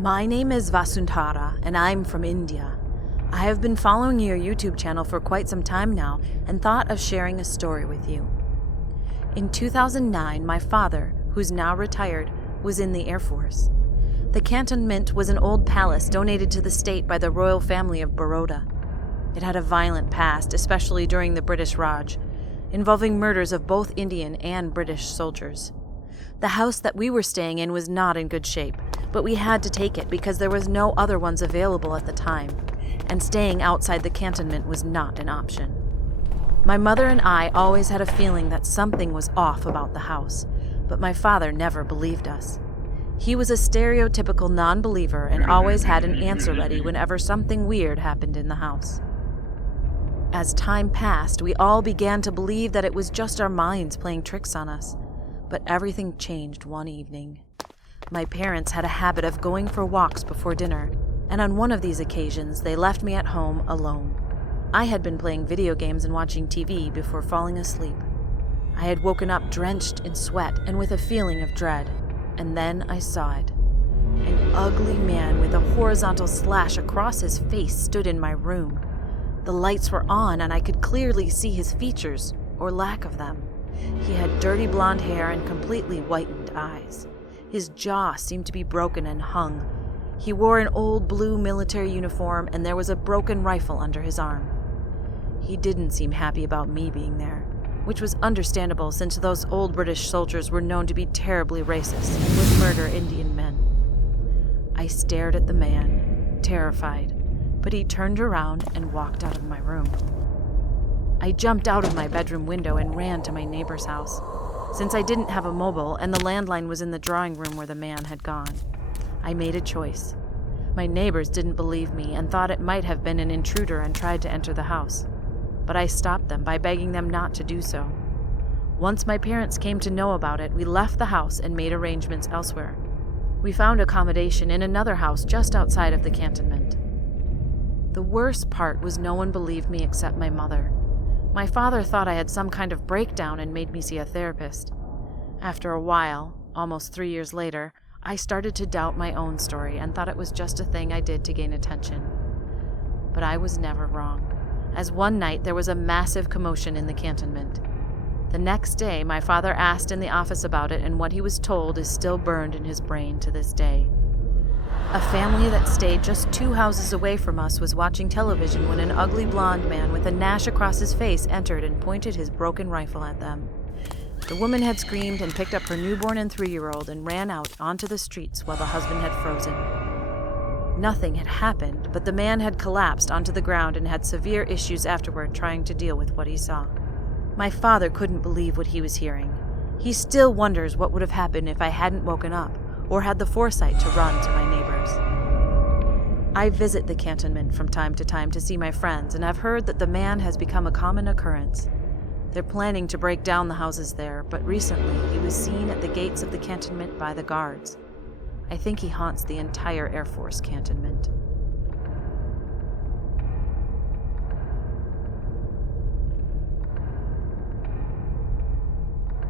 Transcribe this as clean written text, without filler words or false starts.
My name is Vasundhara, and I'm from India. I have been following your YouTube channel for quite some time now and thought of sharing a story with you. In 2009, my father, who's now retired, was in the Air Force. The cantonment was an old palace donated to the state by the royal family of Baroda. It had a violent past, especially during the British Raj, involving murders of both Indian and British soldiers. The house that we were staying in was not in good shape, but we had to take it because there was no other ones available at the time, and staying outside the cantonment was not an option. My mother and I always had a feeling that something was off about the house, but my father never believed us. He was a stereotypical non-believer and always had an answer ready whenever something weird happened in the house. As time passed, we all began to believe that it was just our minds playing tricks on us. But everything changed one evening. My parents had a habit of going for walks before dinner, and on one of these occasions, they left me at home alone. I had been playing video games and watching TV before falling asleep. I had woken up drenched in sweat and with a feeling of dread, and then I saw it. An ugly man with a horizontal slash across his face stood in my room. The lights were on, and I could clearly see his features, or lack of them. He had dirty blonde hair and completely whitened eyes. His jaw seemed to be broken and hung. He wore an old blue military uniform, and there was a broken rifle under his arm. He didn't seem happy about me being there, which was understandable since those old British soldiers were known to be terribly racist and would murder Indian men. I stared at the man, terrified, but he turned around and walked out of my room. I jumped out of my bedroom window and ran to my neighbor's house, since I didn't have a mobile and the landline was in the drawing room where the man had gone. I made a choice. My neighbors didn't believe me and thought it might have been an intruder and tried to enter the house, but I stopped them by begging them not to do so. Once my parents came to know about it, we left the house and made arrangements elsewhere. We found accommodation in another house just outside of the cantonment. The worst part was no one believed me except my mother. My father thought I had some kind of breakdown and made me see a therapist. After a while, almost 3 years later, I started to doubt my own story and thought it was just a thing I did to gain attention. But I was never wrong, as one night there was a massive commotion in the cantonment. The next day, my father asked in the office about it, and what he was told is still burned in his brain to this day. A family that stayed just 2 houses away from us was watching television when an ugly blonde man with a nash across his face entered and pointed his broken rifle at them. The woman had screamed and picked up her newborn and 3-year-old and ran out onto the streets while the husband had frozen. Nothing had happened, but the man had collapsed onto the ground and had severe issues afterward trying to deal with what he saw. My father couldn't believe what he was hearing. He still wonders what would have happened if I hadn't woken up or had the foresight to run to my neighbors. I visit the cantonment from time to time to see my friends, and I've heard that the man has become a common occurrence. They're planning to break down the houses there, but recently he was seen at the gates of the cantonment by the guards. I think he haunts the entire Air Force cantonment.